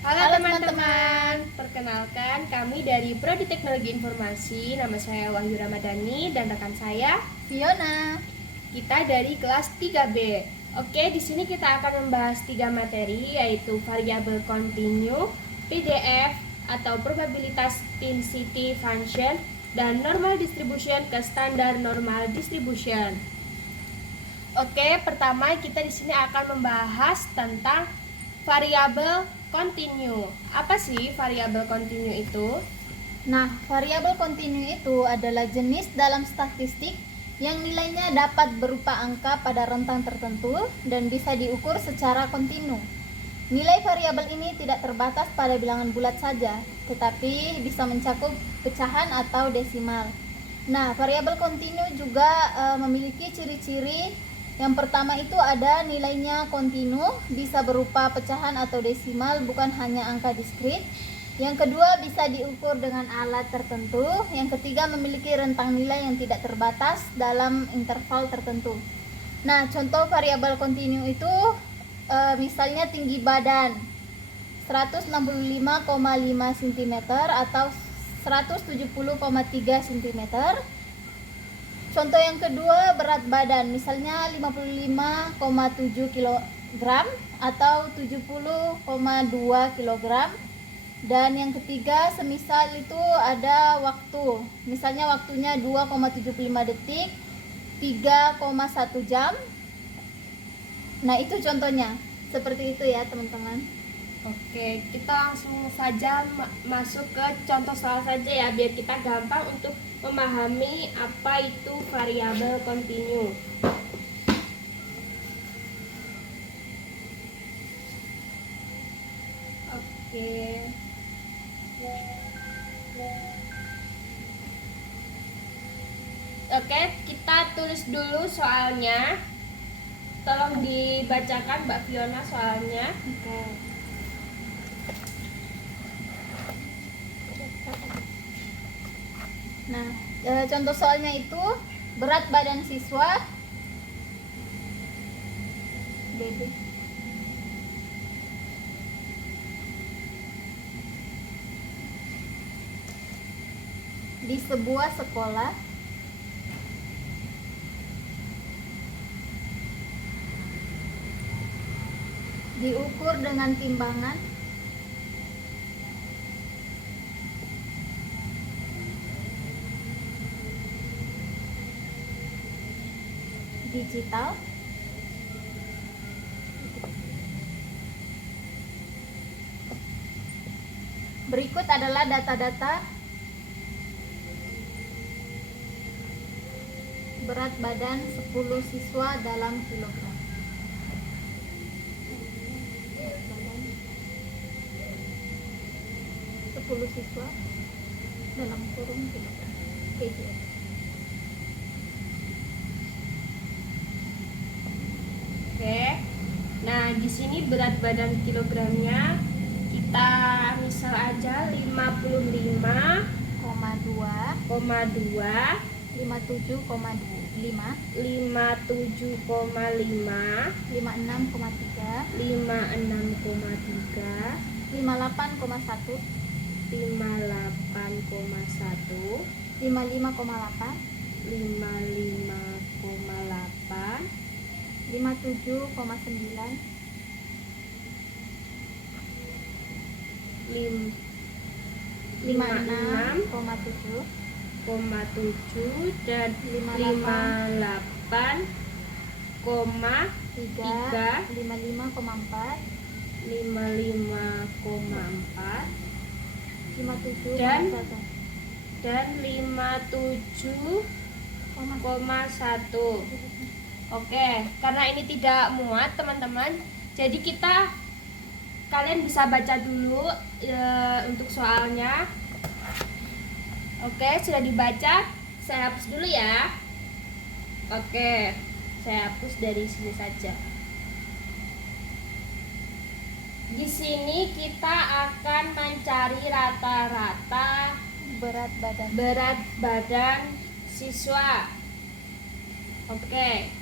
Halo teman-teman, perkenalkan kami dari Prodi Teknologi Informasi. Nama saya Wahyu Ramadhani dan rekan saya Fiona. Kita dari kelas 3B. Oke, di sini kita akan membahas 3 materi, yaitu variabel continue, PDF atau probabilitas density function, dan normal distribution ke standar normal distribution. Oke, pertama kita di sini akan membahas tentang variabel continue. Apa sih variabel continue itu? Nah, variabel kontinu itu adalah jenis dalam statistik yang nilainya dapat berupa angka pada rentang tertentu dan bisa diukur secara kontinu. Nilai variabel ini tidak terbatas pada bilangan bulat saja, tetapi bisa mencakup pecahan atau desimal. Nah, variabel kontinu juga memiliki ciri-ciri. Yang pertama itu ada nilainya kontinu, bisa berupa pecahan atau desimal, bukan hanya angka diskrit. Yang kedua, bisa diukur dengan alat tertentu. Yang ketiga, memiliki rentang nilai yang tidak terbatas dalam interval tertentu. Nah, contoh variabel kontinu itu misalnya tinggi badan 165,5 cm atau 170,3 cm. Contoh yang kedua, berat badan misalnya 55,7 kg atau 70,2 kg. Dan yang ketiga, semisal itu ada waktu, misalnya waktunya 2,75 detik, 3,1 jam. Nah, itu contohnya. Seperti itu ya, teman-teman. Oke, kita langsung saja masuk ke contoh soal saja ya, biar kita gampang untuk memahami apa itu variabel continue. Oke. Oke, kita tulis dulu soalnya. Tolong dibacakan Mbak Fiona soalnya. Oke. Nah, contoh soalnya itu berat badan siswa BB di sebuah sekolah diukur dengan timbangan digital berikut adalah data-data berat badan 10 siswa dalam kilogram. Berat badan 10 siswa dalam kurung kilogram. KGS. Oke. Nah, di sini berat badan kilogramnya kita misal aja 55,2, 57,5, 57,5, 56,3, 56,3, 58,1, 58,1, 55,8, 55,8, 57,9, 56,7, 56,7 dan 58,3, 58,3, 55,4, 55,4 57,1. dan 57,1. Oke, karena ini tidak muat teman-teman, jadi kalian bisa baca dulu untuk soalnya. Oke, sudah dibaca. Saya hapus dulu ya. Oke, saya hapus dari sini saja. Di sini kita akan mencari rata-rata berat badan siswa. Oke.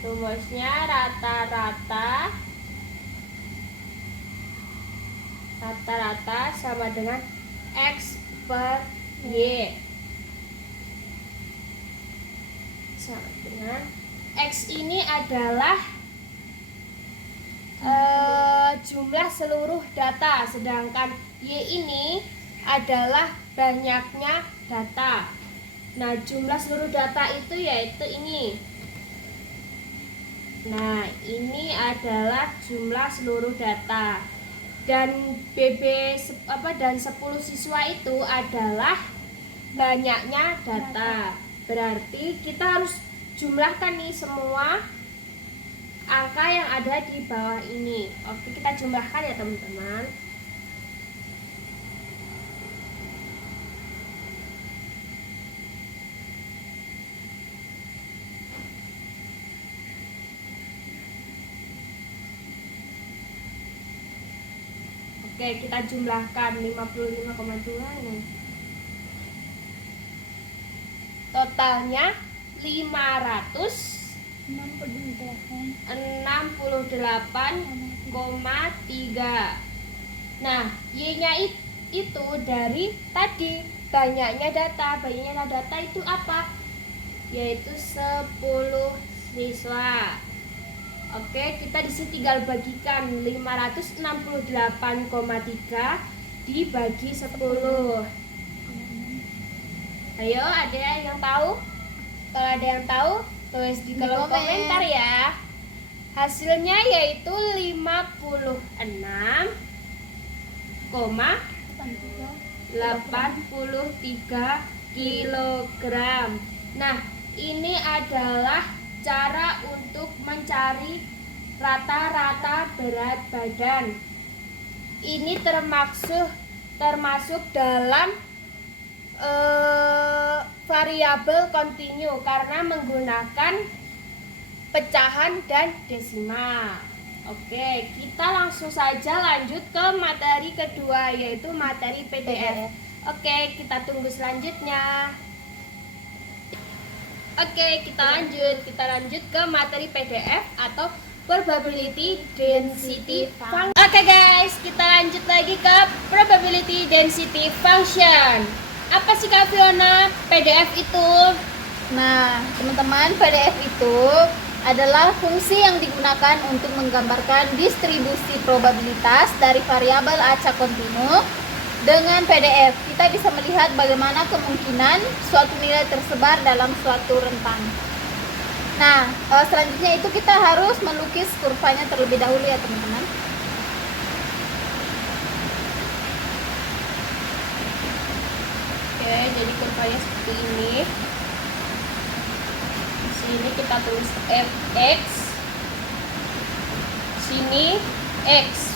Rumusnya rata-rata Rata-rata sama dengan X per Y. Sama dengan X ini adalah jumlah seluruh data, sedangkan Y ini adalah banyaknya data. Nah, jumlah seluruh data itu yaitu ini. Nah, ini adalah jumlah seluruh data. Dan dan 10 siswa itu adalah banyaknya data. Berarti kita harus jumlahkan nih semua angka yang ada di bawah ini. Oke, kita jumlahkan ya teman-teman. Oke, kita jumlahkan 55,2 nih. Totalnya 568,3. Nah, Y-nya itu dari tadi banyaknya data. Banyaknya data itu apa? Yaitu 10 siswa. Oke, kita di sini tinggal bagikan 568,3 dibagi 10. Ayo, ada yang tahu? Kalau ada yang tahu, tulis di kolom komentar ya. Hasilnya yaitu 56,83 kilogram. Nah, ini adalah cara untuk mencari rata-rata berat badan. Ini termasuk dalam variabel kontinu karena menggunakan pecahan dan desimal. Oke, kita langsung saja lanjut ke materi kedua, yaitu materi PDF. Oke, kita tunggu selanjutnya. Oke, kita lanjut ke materi PDF atau probability density function. Oke guys, kita lanjut lagi ke probability density function. Apa sih Kak Fiona PDF itu? Nah, teman-teman, PDF itu adalah fungsi yang digunakan untuk menggambarkan distribusi probabilitas dari variabel acak kontinu. Dengan PDF, kita bisa melihat bagaimana kemungkinan suatu nilai tersebar dalam suatu rentang. Nah, selanjutnya itu kita harus melukis kurvanya terlebih dahulu ya teman-teman. Oke, jadi kurvanya seperti ini. Di sini kita tulis fx, sini x.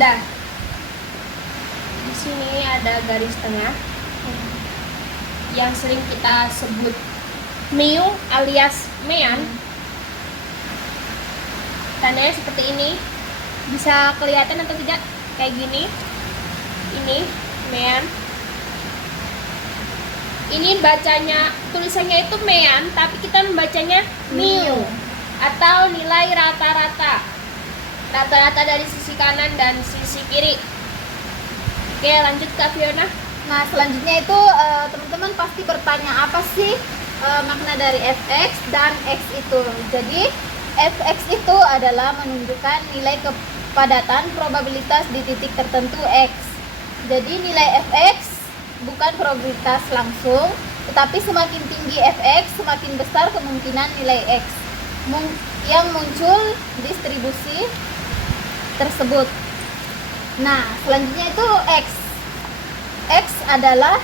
Dah. Di sini ada garis tengah yang sering kita sebut mu alias mean. Tandanya seperti ini. Bisa kelihatan atau tidak? Kayak gini. Ini mean. Ini bacanya, tulisannya itu mean, tapi kita membacanya mu atau nilai rata-rata. Rata-rata dari sisi kanan dan sisi kiri. Oke, lanjut Kak Fiona. Nah, selanjutnya itu teman-teman pasti bertanya apa sih makna dari fx dan x itu. Jadi fx itu adalah menunjukkan nilai kepadatan probabilitas di titik tertentu x. Jadi nilai fx bukan probabilitas langsung, tetapi semakin tinggi fx semakin besar kemungkinan nilai x yang muncul distribusi tersebut. Nah, selanjutnya itu x. X adalah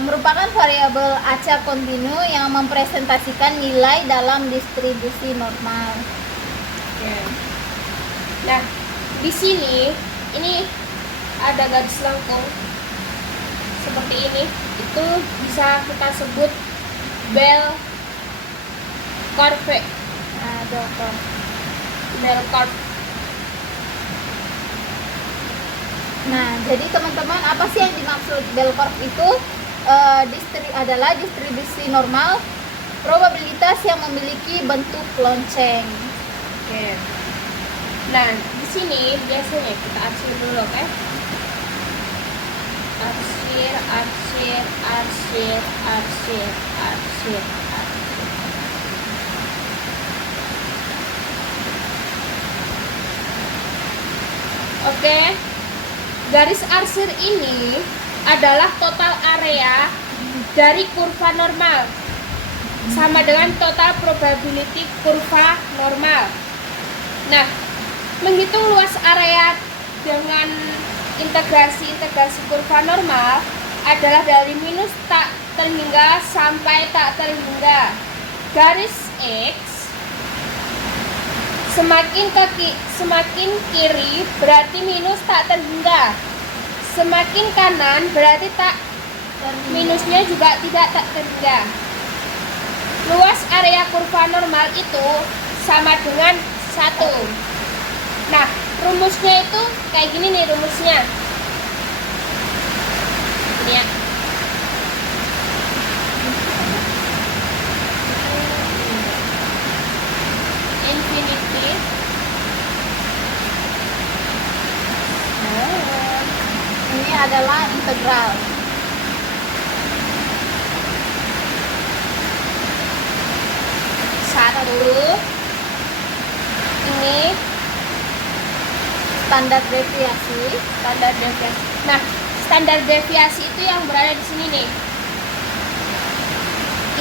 merupakan variabel acak kontinu yang mempresentasikan nilai dalam distribusi normal. Oke. Nah, di sini ini ada garis lengkung seperti ini. Itu bisa kita sebut bell curve. Nah, Bell curve. Nah, jadi teman-teman, apa sih yang dimaksud bell curve itu? adalah distribusi normal probabilitas yang memiliki bentuk lonceng. Oke. Nah, di sini biasanya kita arsir dulu, oke? Arsir, arsir, arsir, arsir, arsir, arsir. Oke. Garis arsir ini adalah total area dari kurva normal sama dengan total probability kurva normal. Nah, menghitung luas area dengan integrasi kurva normal adalah dari minus tak terhingga sampai tak terhingga. Garis X semakin kiri berarti minus tak terhingga. Semakin kanan berarti tak minusnya juga tidak tak terhingga. Luas area kurva normal itu sama dengan 1. Nah, rumusnya itu kayak gini nih rumusnya. Ini ya. Infinity. Ini adalah integral. Ini Standar deviasi. Nah, standar deviasi itu yang berada di sini nih.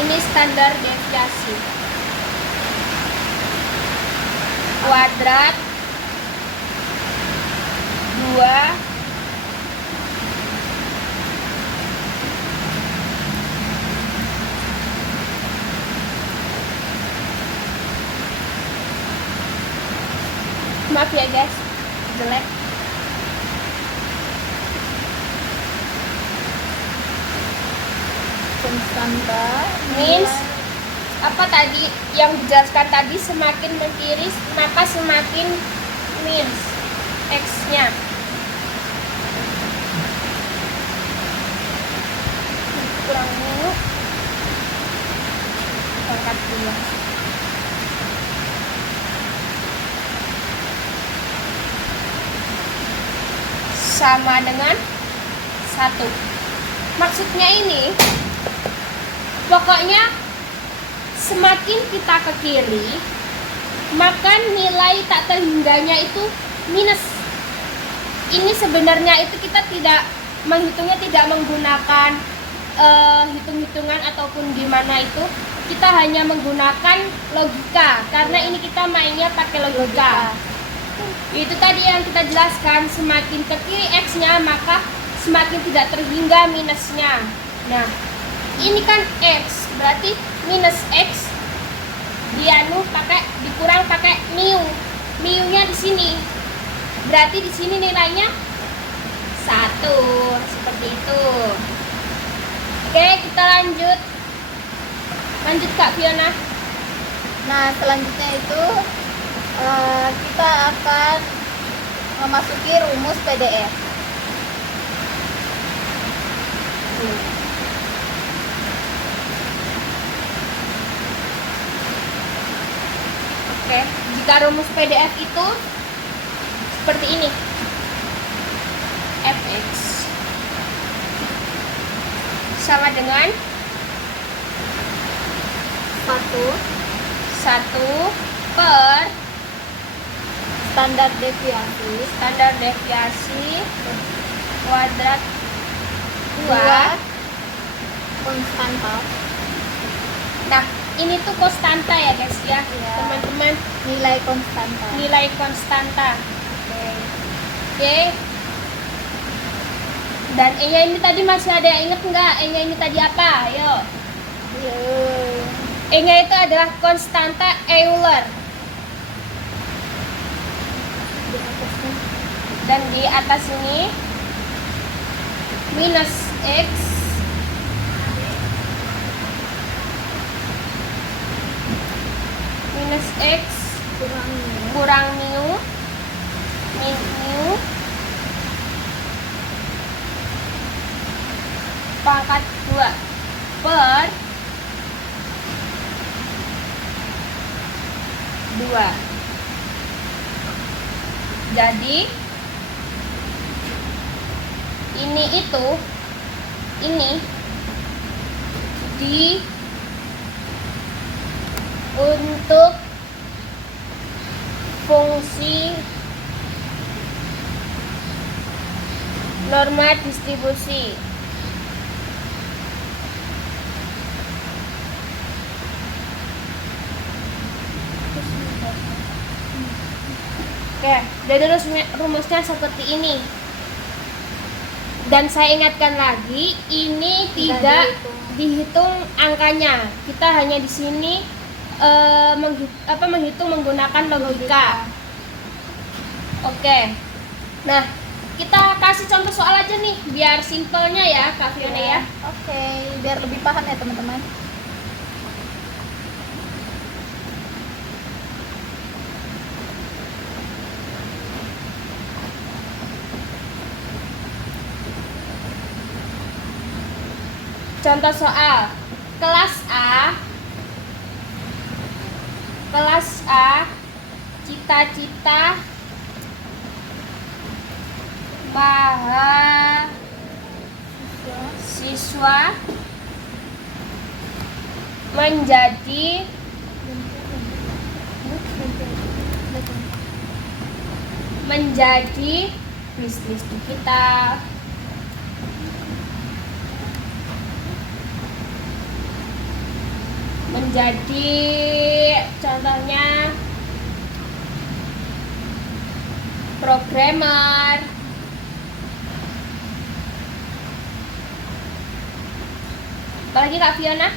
Ini standar deviasi. Kuadrat 2 maaf ya guys, jelek. Konstanta Means apa tadi yang dijelaskan tadi, semakin mengkiri maka semakin means x-nya. Kurang dulu. Angkat dulu. Sama dengan 1. Maksudnya ini, pokoknya semakin kita ke kiri, maka nilai tak terhingganya itu minus. Ini sebenarnya itu kita tidak menghitungnya, tidak menggunakan hitung-hitungan ataupun gimana itu. Kita hanya menggunakan logika, karena ini kita mainnya pakai logika. Itu tadi yang kita jelaskan, semakin ke kiri x-nya maka semakin tidak terhingga minusnya. Nah, ini kan x, berarti minus x dikurang pakai mu. Mu-nya di sini. Berarti di sini nilainya 1, seperti itu. Oke, kita lanjut. Lanjut Kak Fiona. Nah, selanjutnya itu kita akan memasuki rumus PDF. Oke, jika rumus PDF itu seperti ini. Fx sama dengan 1 per standar deviasi kuadrat 2 konstanta. Nah, ini tuh konstanta ya guys ya, Iya. teman-teman, Nilai konstanta. nilai konstanta. Oke. Dan E-nya ini tadi masih ada yang inget nggak? E-nya ini tadi apa? Ayo. E-nya itu adalah konstanta Euler. Dan di atas ini minus x kurang mu min mu pangkat 2 2 per 2. Jadi ini untuk fungsi norma distribusi. Oke, jadi rumusnya seperti ini. Dan saya ingatkan lagi, ini tidak dihitung angkanya. Kita hanya di sini menghitung menggunakan logika. Oke. Nah, kita kasih contoh soal aja nih, biar simpelnya ya, Kak Fiona ya. Oke, biar lebih paham ya teman-teman. Contoh soal kelas A cita-cita mahasiswa menjadi list kita menjadi contohnya programmer, apalagi Kak Fiona?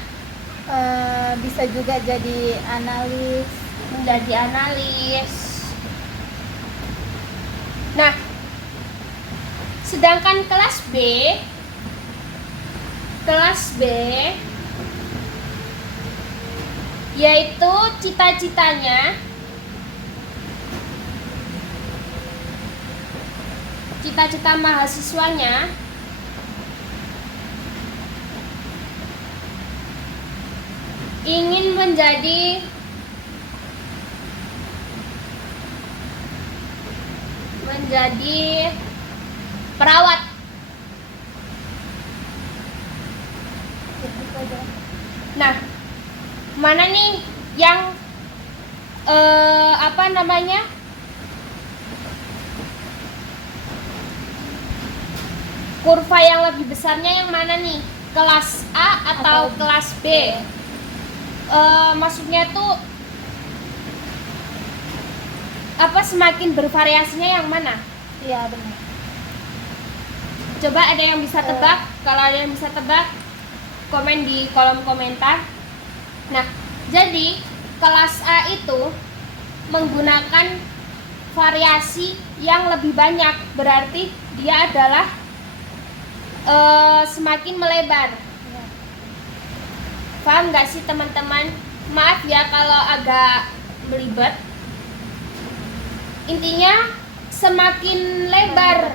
Bisa juga jadi analis. Menjadi analis. Nah, sedangkan kelas B yaitu cita-cita mahasiswanya ingin menjadi perawat. Nah, mana nih yang kurva yang lebih besarnya yang mana nih? Kelas A atau kelas B? Maksudnya tuh semakin bervariasinya yang mana? Iya, benar. Coba ada yang bisa tebak? Kalau ada yang bisa tebak, komen di kolom komentar. Nah, jadi kelas A itu menggunakan variasi yang lebih banyak, berarti dia adalah semakin melebar. Paham nggak sih teman-teman? Maaf ya kalau agak belibet. Intinya semakin lebar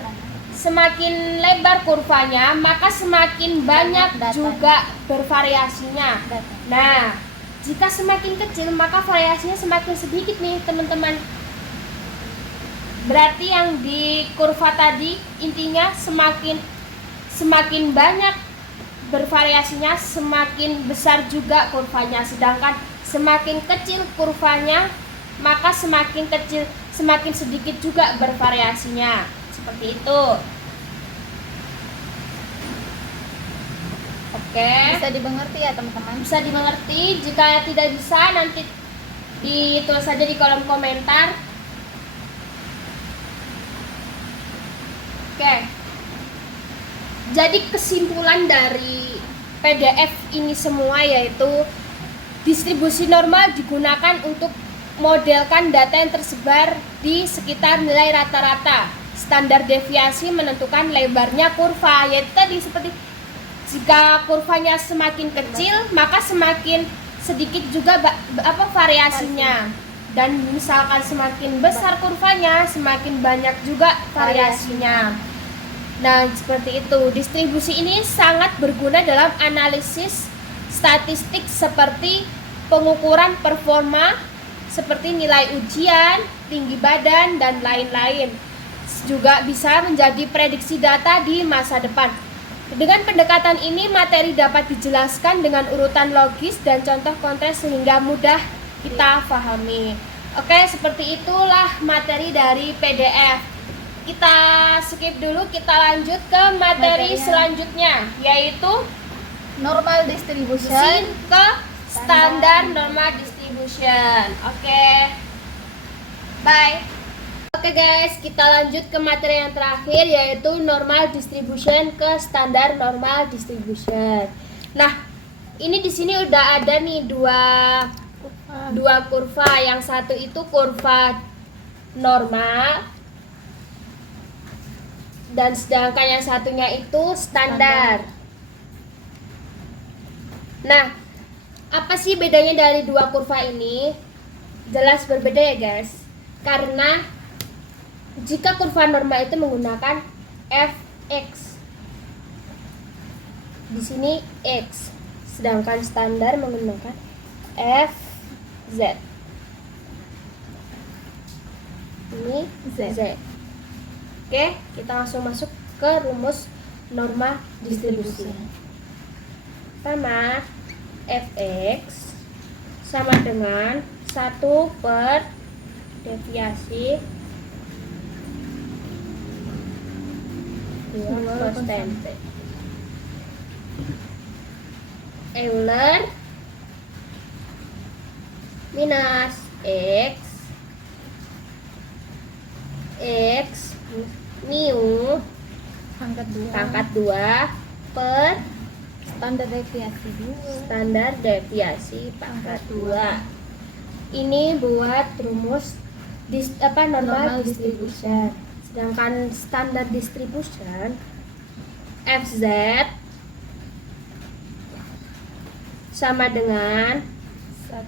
kurvanya, maka semakin banyak juga bervariasinya. Nah, jika semakin kecil, maka variasinya semakin sedikit nih teman-teman. Berarti yang di kurva tadi intinya semakin banyak bervariasinya, semakin besar juga kurvanya. Sedangkan semakin kecil kurvanya, maka semakin sedikit juga bervariasinya. Seperti itu. Oke. Bisa dimengerti ya teman-teman? Bisa dimengerti. Jika tidak bisa, nanti ditulis saja di kolom komentar. Oke. Jadi kesimpulan dari PDF ini semua yaitu distribusi normal digunakan untuk modelkan data yang tersebar di sekitar nilai rata-rata. Standar deviasi menentukan lebarnya kurva, yaitu tadi seperti jika kurvanya semakin kecil, maka semakin sedikit juga variasinya. Dan misalkan semakin besar kurvanya, semakin banyak juga variasinya. Nah, seperti itu. Distribusi ini sangat berguna dalam analisis statistik seperti pengukuran performa, seperti nilai ujian, tinggi badan, dan lain-lain. Juga bisa menjadi prediksi data di masa depan. Dengan pendekatan ini, materi dapat dijelaskan dengan urutan logis dan contoh konteks sehingga mudah kita pahami. Oke, seperti itulah materi dari PDF. Kita skip dulu, kita lanjut ke materi selanjutnya, yaitu Normal distribution ke standar normal distribution. Oke, bye. Oke guys, kita lanjut ke materi yang terakhir, yaitu normal distribution ke standar normal distribution. Nah, ini di sini udah ada nih dua kurva. Yang satu itu kurva normal, dan sedangkan yang satunya itu standar. Nah, apa sih bedanya dari dua kurva ini? Jelas berbeda ya guys. Karena jika kurva normal itu menggunakan fx, di sini x, sedangkan standar menggunakan fz. Ini z. Oke, kita langsung masuk ke rumus normal distribusi. Pertama, fx sama dengan 1 per deviasi 2 konstante. Euler minus x mu pangkat 2 per standar deviasi 2. standar deviasi pangkat 2. Ini buat rumus normal distribution. Sedangkan standar distribution fz sama dengan 1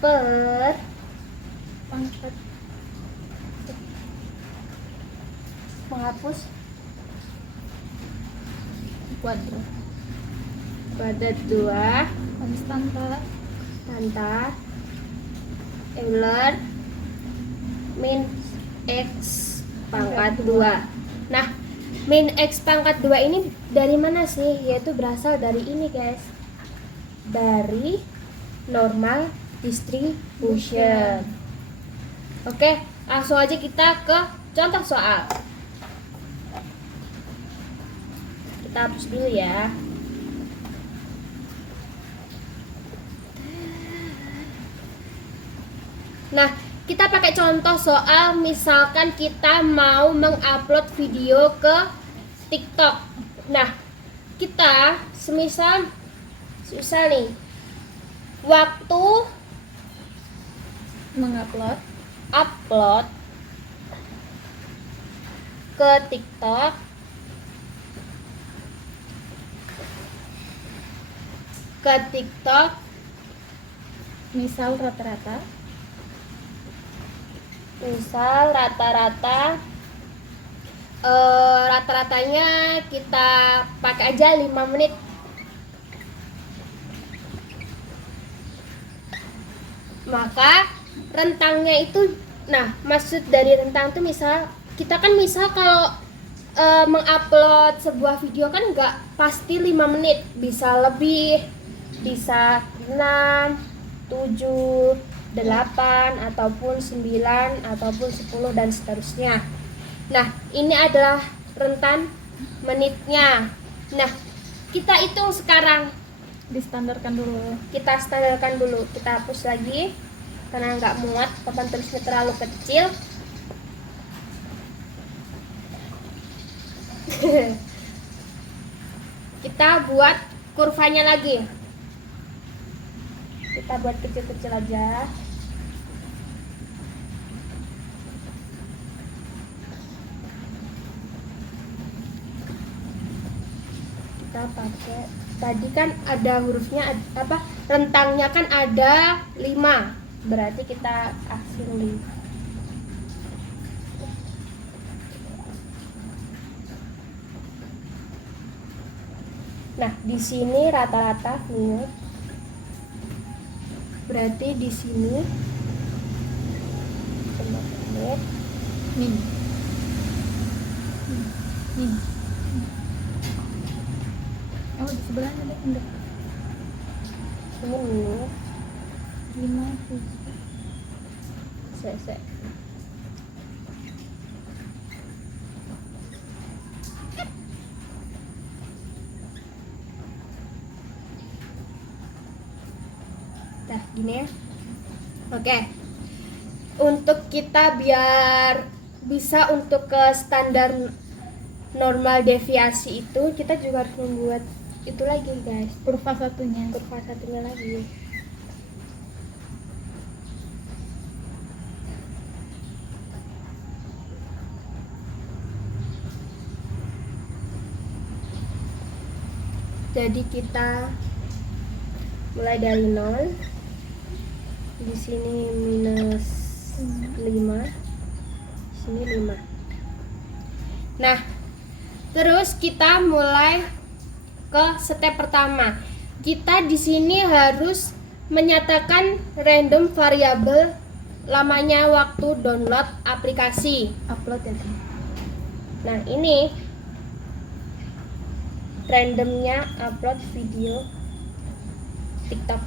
per pangkat menghapus kuadrat 2 konstanta Euler min x pangkat 2. Nah, min x pangkat 2 ini dari mana sih? Yaitu berasal dari ini guys, dari normal distribution. Oke, langsung aja kita ke contoh soal. Kita hapus dulu ya. Nah, kita pakai contoh soal, misalkan kita mau mengupload video ke TikTok. Nah, kita semisal nih, waktu mengupload ke TikTok misal rata-ratanya kita pakai aja 5 menit. Maka rentangnya itu, nah maksud dari rentang itu misal kalau mengupload sebuah video kan nggak pasti 5 menit, bisa lebih, bisa 6, 7, 8, ataupun 9, ataupun 10, dan seterusnya. Nah, ini adalah rentan menitnya. Nah, kita hitung sekarang. distandarkan dulu. Kita standarkan dulu. Kita hapus lagi karena nggak muat, papan tulisnya terlalu kecil. Kita buat kurvanya lagi. Kita buat kecil-kecil aja. Kita pakai, tadi kan ada hurufnya rentangnya kan ada 5, berarti kita aksiri. Nah, di sini rata-rata nih. Berarti di sini coba lihat. Min. Min. Oh, di sebelahnya deh, enggak. Ini minus 5, 7. selesai. Nah, gini ya. Oke. Untuk kita biar bisa untuk ke standar normal deviasi itu, kita juga harus membuat itu lagi, guys. Kurva satunya. Kurva satunya lagi. Jadi kita mulai dari 0. Di sini minus 5. Di sini 5. Nah, terus kita mulai ke step pertama. Kita di sini harus menyatakan random variable lamanya waktu download aplikasi. Upload ya, Tem. Nah, ini randomnya upload video TikTok.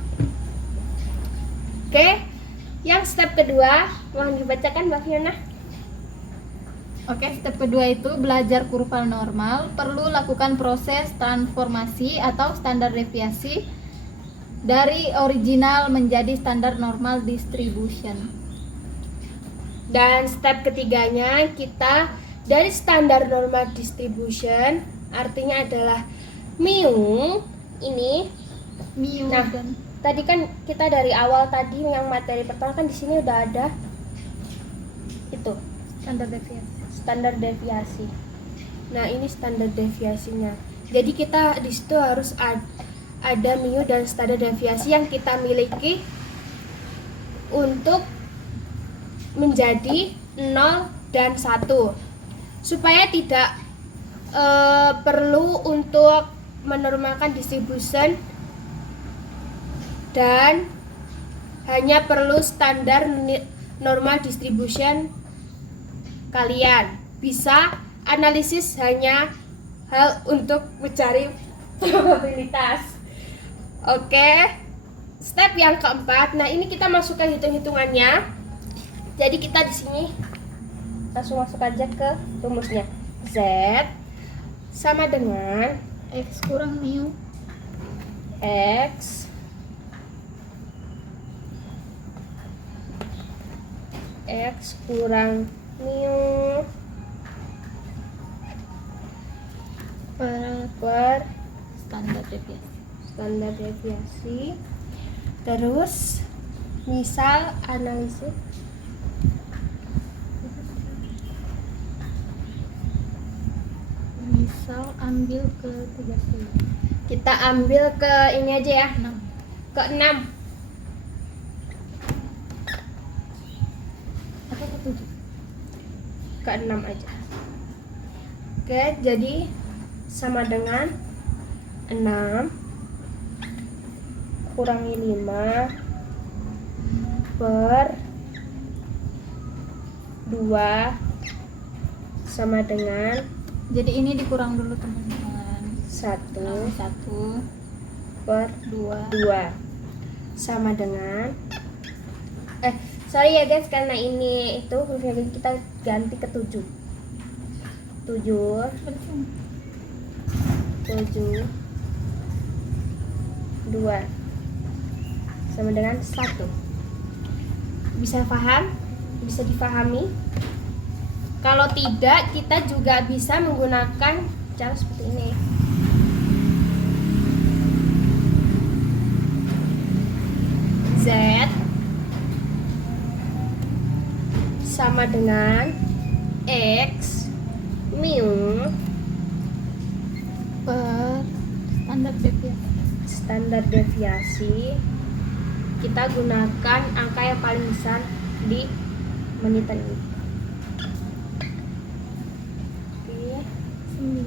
Oke, yang step kedua mohon dibacakan Mbak Fiona. Oke, step kedua itu belajar kurva normal, perlu lakukan proses transformasi atau standar deviasi dari original menjadi standar normal distribution. Dan step ketiganya kita dari standar normal distribution, artinya adalah mu ini. Mu Nah, dan tadi kan kita dari awal tadi yang materi pertama kan di sini udah ada itu standar deviasi. standar deviasi. Nah, ini standar deviasinya. Jadi kita di situ harus ada mu dan standar deviasi yang kita miliki untuk menjadi 0 dan 1. Supaya tidak perlu untuk menormalkan distribution dan hanya perlu standar normal distribution, kalian bisa analisis hanya hal untuk mencari probabilitas. Oke, step yang keempat. Nah, ini kita masuk ke hitung-hitungannya. Jadi kita di sini langsung masuk aja ke rumusnya. Z sama dengan X kurang mu. X kurang mu per Standar deviasi. standar deviasi. Terus misal analisis Misal ambil ke 30. kita ambil ke ini aja ya, 6. ke 6. Atau ke 7. Ke 6 aja. Oke, jadi sama dengan 6 kurangi 5 per 2 sama dengan Jadi ini dikurang dulu, teman-teman. 1 1 per 2. 2 sama dengan sorry ya guys, karena ini itu jadi kita ganti ke 7 2 sama dengan 1. Bisa paham? Bisa difahami? Kalau tidak, kita juga bisa menggunakan cara seperti ini. Z sama dengan X mu Per standar deviasi. standar deviasi. Kita gunakan angka yang paling besar di menitan ini. Oke, 9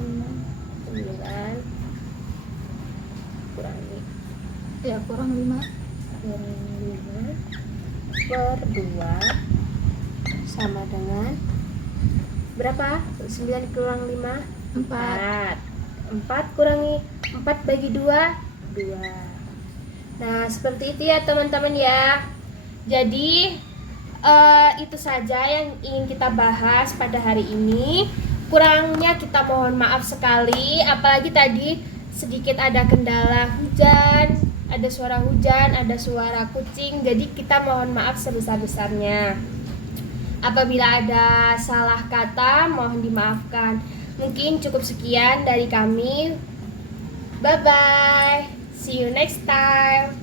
Teri? Ya, kurang 5. Kurang 5 per 2 sama dengan berapa? 9 kurang 5? 4. 4 kurangi 4 bagi 2, 2. Nah, seperti itu ya teman-teman ya. Jadi itu saja yang ingin kita bahas pada hari ini. Kurangnya kita mohon maaf sekali, apalagi tadi sedikit ada kendala hujan, ada suara hujan, ada suara kucing. Jadi kita mohon maaf sebesar-besarnya. Apabila ada salah kata, mohon dimaafkan. Mungkin cukup sekian dari kami. Bye bye. See you next time.